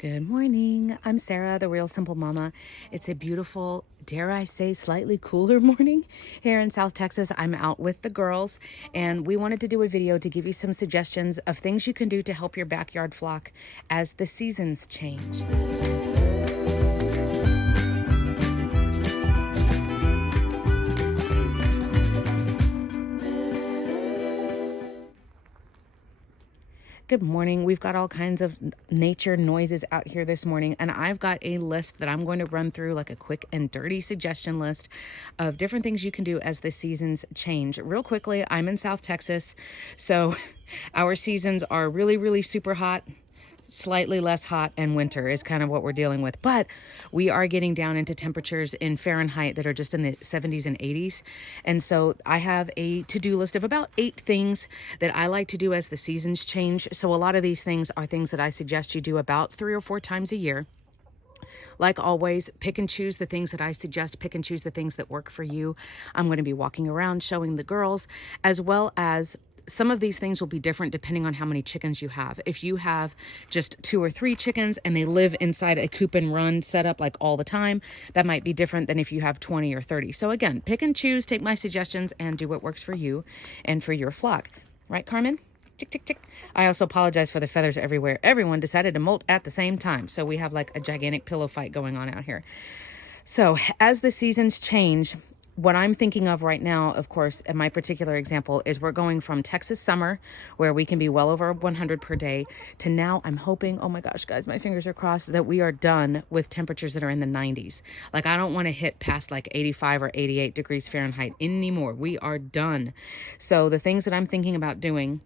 Good morning. I'm Sarah, the Real Simple Mama. It's a beautiful, dare I say, slightly cooler morning here in South Texas. I'm out with the girls, and we wanted to do a video to give you some suggestions of things you can do to help your backyard flock as the seasons change. Good morning. We've got all kinds of nature noises out here this morning, and I've got a list that I'm going to run through, like a quick and dirty suggestion list of different things you can do as the seasons change. Real quickly, I'm in South Texas, so our seasons are really, really super hot, slightly less hot, and winter is kind of what we're dealing with. But we are getting down into temperatures in Fahrenheit that are just in the 70s and 80s. And so I have a to-do list of about 8 things that I like to do as the seasons change. So a lot of these things are things that I suggest you do about 3 or 4 times a year. Like always, pick and choose the things that I suggest, pick and choose the things that work for you. I'm going to be walking around showing the girls, as well as some of these things will be different depending on how many chickens you have. If you have just 2 or 3 chickens and they live inside a coop and run setup like all the time, that might be different than if you have 20 or 30. So again, pick and choose, take my suggestions, and do what works for you and for your flock. Right, Carmen? Tick, tick, tick. I also apologize for the feathers everywhere. Everyone decided to molt at the same time. So we have like a gigantic pillow fight going on out here. So as the seasons change, what I'm thinking of right now, of course, in my particular example, is we're going from Texas summer, where we can be well over 100 per day, to now I'm hoping, oh my gosh, guys, my fingers are crossed, that we are done with temperatures that are in the 90s. Like, I don't want to hit past like 85 or 88 degrees Fahrenheit anymore. We are done. So the things that I'm thinking about doing,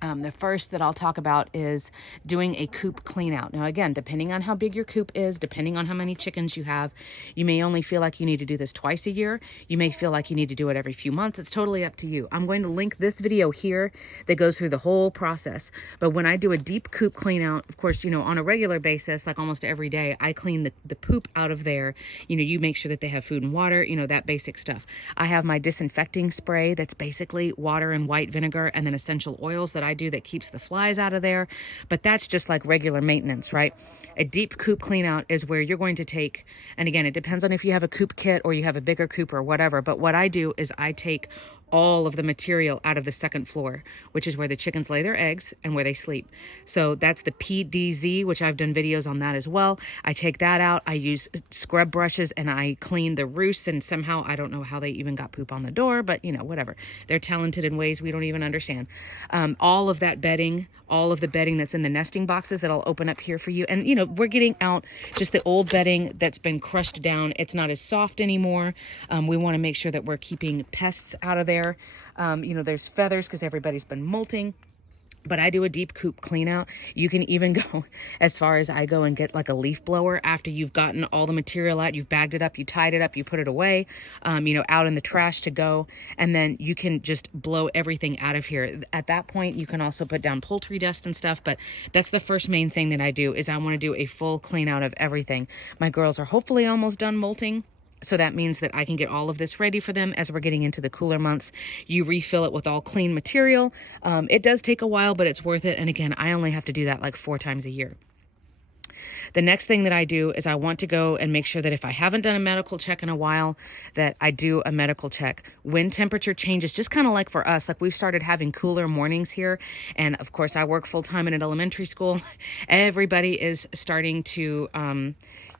the first that I'll talk about is doing a coop clean out. Now, again, depending on how big your coop is, depending on how many chickens you have, you may only feel like you need to do this twice a year. You may feel like you need to do it every few months. It's totally up to you. I'm going to link this video here that goes through the whole process. But when I do a deep coop clean out, of course, you know, on a regular basis, like almost every day, I clean the poop out of there. You know, you make sure that they have food and water, you know, that basic stuff. I have my disinfecting spray that's basically water and white vinegar and then essential oils that I do that keeps the flies out of there. But that's just like regular maintenance, right? A deep coop clean out is where you're going to take, and again, it depends on if you have a coop kit or you have a bigger coop or whatever, but what I do is I take all of the material out of the second floor, which is where the chickens lay their eggs and where they sleep. So that's the PDZ, which I've done videos on that as well. I take that out. I use scrub brushes and I clean the roosts, and somehow I don't know how they even got poop on the door, but you know, whatever. They're talented in ways we don't even understand. All of that bedding, all of the bedding that's in the nesting boxes that I'll open up here for you. And you know, we're getting out just the old bedding that's been crushed down. It's not as soft anymore. We want to make sure that we're keeping pests out of there. You know, there's feathers because everybody's been molting. But I do a deep coop clean out. You can even go as far as I go and get like a leaf blower after you've gotten all the material out. You've bagged it up, you tied it up, you put it away, you know, out in the trash to go. And then you can just blow everything out of here. At that point, you can also put down poultry dust and stuff. But that's the first main thing that I do, is I want to do a full clean out of everything. My girls are hopefully almost done molting. So that means that I can get all of this ready for them as we're getting into the cooler months. You refill it with all clean material. It does take a while, but it's worth it. And again, I only have to do that like 4 times a year. The next thing that I do is I want to go and make sure that if I haven't done a medical check in a while, that I do a medical check. When temperature changes, just kind of like for us, like we've started having cooler mornings here. And of course, I work full time in an elementary school. Everybody is starting to,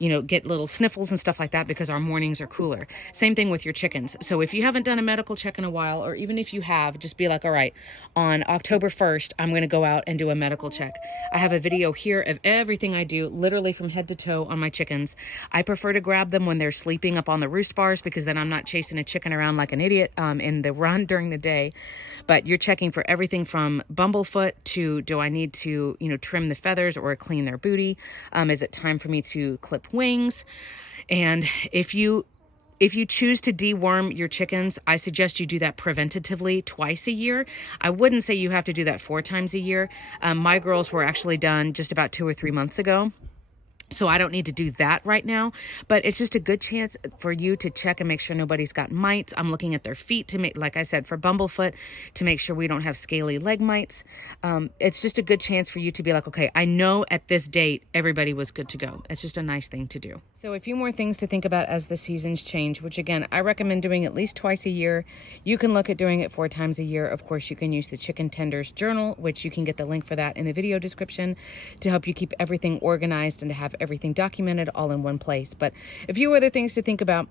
you know, get little sniffles and stuff like that because our mornings are cooler. Same thing with your chickens. So if you haven't done a medical check in a while, or even if you have, just be like, all right, on October 1st, I'm going to go out and do a medical check. I have a video here of everything I do, literally from head to toe on my chickens. I prefer to grab them when they're sleeping up on the roost bars, because then I'm not chasing a chicken around like an idiot in the run during the day. But you're checking for everything from bumblefoot to, do I need to, you know, trim the feathers or clean their booty? Is it time for me to clip wings? And if you choose to deworm your chickens, I suggest you do that preventatively twice a year. I wouldn't say you have to do that 4 times a year. My girls were actually done just about 2 or 3 months ago. So I don't need to do that right now, but it's just a good chance for you to check and make sure nobody's got mites. I'm looking at their feet to make, like I said, for bumblefoot, to make sure we don't have scaly leg mites. It's just a good chance for you to be like, okay, I know at this date, everybody was good to go. It's just a nice thing to do. So a few more things to think about as the seasons change, which again, I recommend doing at least twice a year. You can look at doing it 4 times a year. Of course, you can use the Chicken Tenders Journal, which you can get the link for that in the video description to help you keep everything organized and to have everything documented all in one place. But a few other things to think about,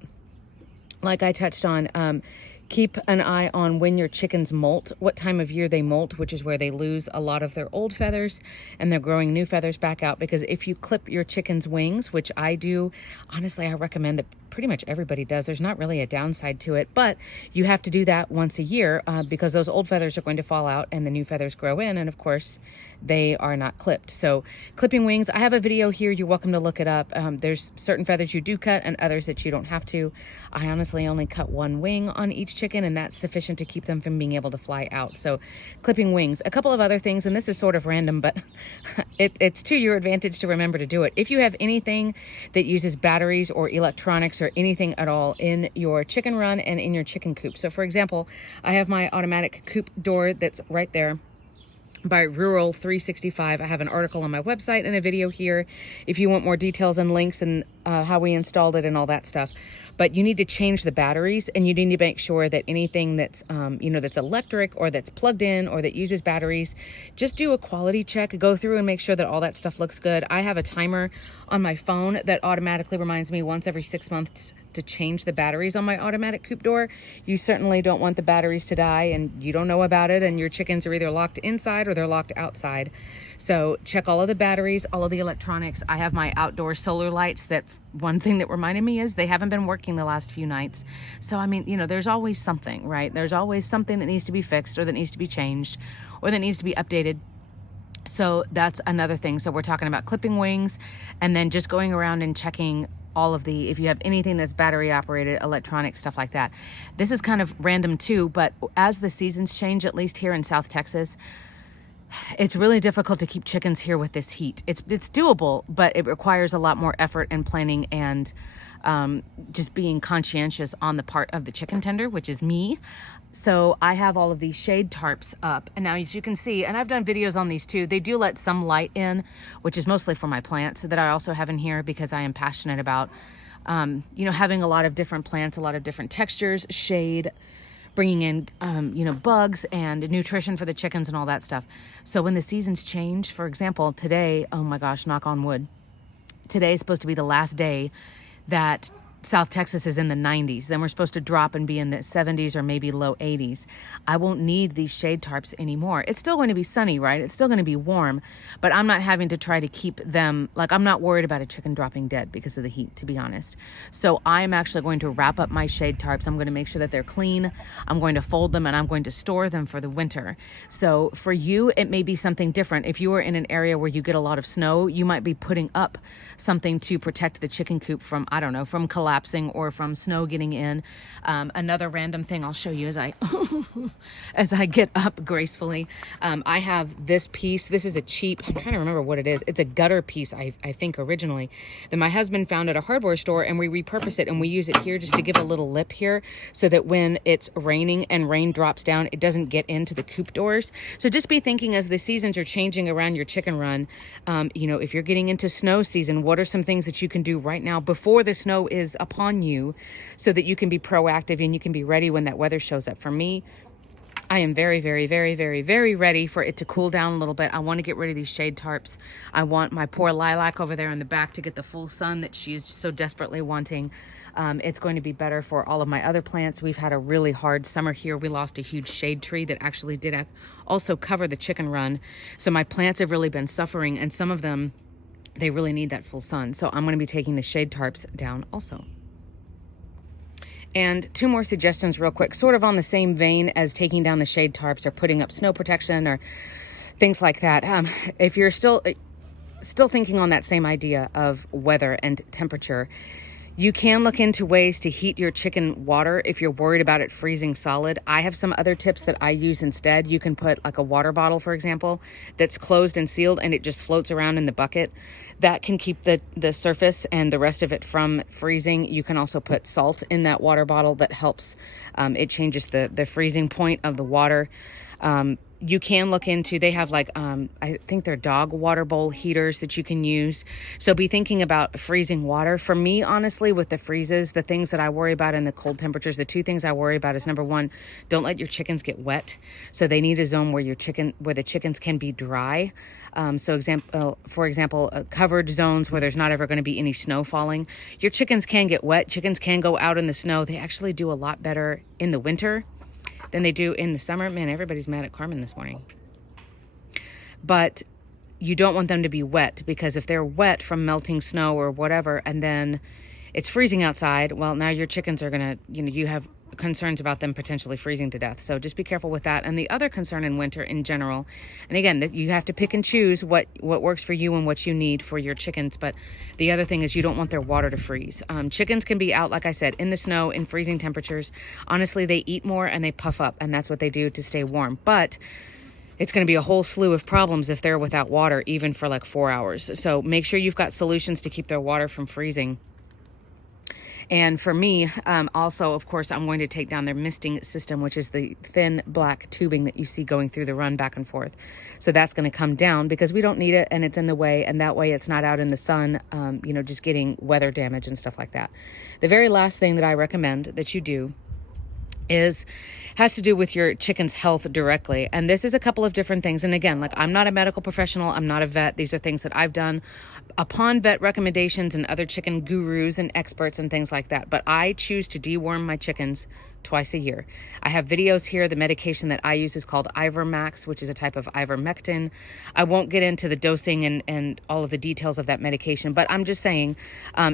like I touched on, keep an eye on when your chickens molt, what time of year they molt, which is where they lose a lot of their old feathers and they're growing new feathers back out. Because if you clip your chicken's wings, which I do, honestly, I recommend that pretty much everybody does. There's not really a downside to it, but you have to do that once a year because those old feathers are going to fall out and the new feathers grow in. And of course, they are not clipped. So clipping wings, I have a video here. You're welcome to look it up. There's certain feathers you do cut and others that you don't have to. I honestly only cut 1 wing on each chicken, and that's sufficient to keep them from being able to fly out. So clipping wings. A couple of other things, and this is sort of random, but it's to your advantage to remember to do it. If you have anything that uses batteries or electronics or anything at all in your chicken run and in your chicken coop. So for example, I have my automatic coop door that's right there by Rural 365. I have an article on my website and a video here if you want more details and links and how we installed it and all that stuff. But you need to change the batteries, and you need to make sure that anything that's that's electric or that's plugged in or that uses batteries, just do a quality check, go through and make sure that all that stuff looks good. I have a timer on my phone that automatically reminds me once every 6 months to change the batteries on my automatic coop door. You certainly don't want the batteries to die and you don't know about it, and your chickens are either locked inside or they're locked outside. So check all of the batteries, all of the electronics. I have my outdoor solar lights that one thing that reminded me is they haven't been working the last few nights. So, I mean, there's always something, right? There's always something that needs to be fixed or that needs to be changed or that needs to be updated. So that's another thing. So we're talking about clipping wings and then just going around and checking all of the, if you have anything that's battery operated, electronic, stuff like that. This is kind of random too, but as the seasons change, at least here in South Texas, it's really difficult to keep chickens here with this heat. It's doable, but it requires a lot more effort and planning and just being conscientious on the part of the chicken tender, which is me. So I have all of these shade tarps up, and now as you can see, and I've done videos on these too, they do let some light in, which is mostly for my plants that I also have in here because I am passionate about, having a lot of different plants, a lot of different textures, shade, bringing in, bugs and nutrition for the chickens and all that stuff. So when the seasons change, for example, today, oh my gosh, knock on wood, today is supposed to be the last day that South Texas is in the 90s. Then we're supposed to drop and be in the 70s or maybe low 80s. I won't need these shade tarps anymore. It's still going to be sunny, right? It's still going to be warm, but I'm not having to try to keep them, like I'm not worried about a chicken dropping dead because of the heat, to be honest. So I'm actually going to wrap up my shade tarps. I'm going to make sure that they're clean. I'm going to fold them and I'm going to store them for the winter. So for you, it may be something different. If you are in an area where you get a lot of snow, you might be putting up something to protect the chicken coop from, I don't know, from collapsing or from snow getting in. Another random thing I'll show you as I as I get up gracefully. I have this piece. This is a cheap, I'm trying to remember what it is. It's a gutter piece, I think originally, that my husband found at a hardware store, and we repurpose it and we use it here just to give a little lip here so that when it's raining and rain drops down, it doesn't get into the coop doors. So just be thinking as the seasons are changing around your chicken run, if you're getting into snow season, what are some things that you can do right now before the snow is upon you so that you can be proactive and you can be ready when that weather shows up? For me, I am very, very, very, very, very ready for it to cool down a little bit. I want to get rid of these shade tarps. I want my poor lilac over there in the back to get the full sun that she is so desperately wanting. It's going to be better for all of my other plants. We've had a really hard summer here. We lost a huge shade tree that actually did also cover the chicken run. So my plants have really been suffering, and some of them, they really need that full sun. So I'm going to be taking the shade tarps down also. And 2 more suggestions real quick, sort of on the same vein as taking down the shade tarps or putting up snow protection or things like that. If you're still thinking on that same idea of weather and temperature, You can look into ways to heat your chicken water if you're worried about it freezing solid. I have some other tips that I use instead. You can put like a water bottle, for example, that's closed and sealed and it just floats around in the bucket. That can keep the surface and the rest of it from freezing. You can also put salt in that water bottle that helps. It changes the freezing point of the water. You can look into, they have like, I think they're dog water bowl heaters that you can use. So be thinking about freezing water. For me, honestly, with the freezes, the things that I worry about in the cold temperatures, the two things I worry about is number one, don't let your chickens get wet. So they need a zone where the chickens can be dry. For example, covered zones where there's not ever going to be any snow falling. Your chickens can get wet. Chickens can go out in the snow. They actually do a lot better in the winter than they do in the summer. Man, everybody's mad at Carmen this morning. But you don't want them to be wet, because if they're wet from melting snow or whatever, and then it's freezing outside, well, now your chickens are gonna, you have concerns about them potentially freezing to death. So just be careful with that. And the other concern in winter in general, and again, that you have to pick and choose what works for you and what you need for your chickens. But the other thing is you don't want their water to freeze. Chickens can be out, like I said, in the snow, in freezing temperatures. Honestly, they eat more and they puff up, and that's what they do to stay warm. But it's going to be a whole slew of problems if they're without water, even for like 4 hours. So make sure you've got solutions to keep their water from freezing. And for me, also, of course, I'm going to take down their misting system, which is the thin black tubing that you see going through the run back and forth. So that's going to come down because we don't need it and it's in the way. And that way it's not out in the sun, just getting weather damage and stuff like that. The very last thing that I recommend that you do has to do with your chicken's health directly. And this is a couple of different things. And again, like, I'm not a medical professional. I'm not a vet. These are things that I've done upon vet recommendations and other chicken gurus and experts and things like that. But I choose to deworm my chickens twice a year. I have videos here. The medication that I use is called Ivermax, which is a type of ivermectin. I won't get into the dosing and all of the details of that medication, but I'm just saying,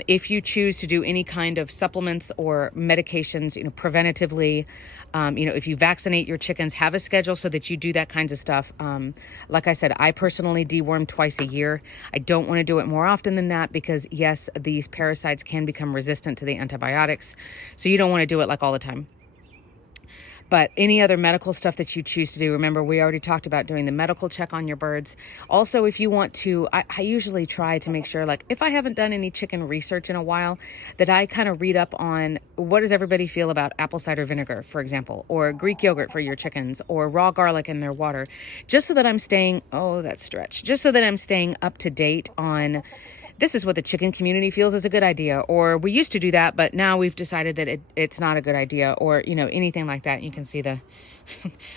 if you choose to do any kind of supplements or medications, preventatively, if you vaccinate your chickens, have a schedule so that you do that kinds of stuff. Like I said, I personally deworm twice a year. I don't want to do it more often than that because, yes, these parasites can become resistant to the antibiotics. So you don't want to do it like all the time. But any other medical stuff that you choose to do, remember, we already talked about doing the medical check on your birds. Also, if you want to, I usually try to make sure, like, if I haven't done any chicken research in a while, that I kind of read up on what does everybody feel about apple cider vinegar, for example, or Greek yogurt for your chickens, or raw garlic in their water, just so that I'm staying, just so that I'm staying up to date on this is what the chicken community feels is a good idea, or we used to do that, but now we've decided that it's not a good idea, or, anything like that. You can see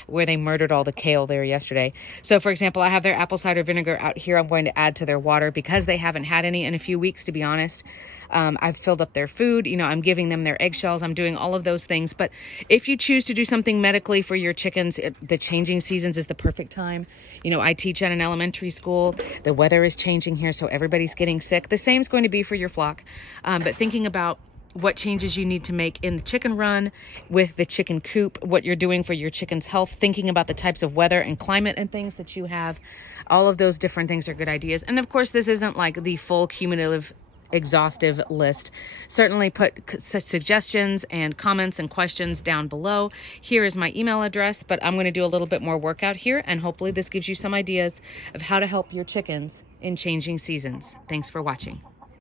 where they murdered all the kale there yesterday. So, for example, I have their apple cider vinegar out here. I'm going to add to their water because they haven't had any in a few weeks, to be honest. I've filled up their food, I'm giving them their eggshells. I'm doing all of those things. But if you choose to do something medically for your chickens, the changing seasons is the perfect time. I teach at an elementary school. The weather is changing here, so everybody's getting sick. The same is going to be for your flock. But thinking about what changes you need to make in the chicken run, with the chicken coop, what you're doing for your chicken's health, thinking about the types of weather and climate and things that you have. All of those different things are good ideas. And of course, this isn't like the full cumulative exhaustive list. Certainly put suggestions and comments and questions down below. Here is my email address, but I'm going to do a little bit more work out here, and hopefully this gives you some ideas of how to help your chickens in changing seasons. Thanks for watching.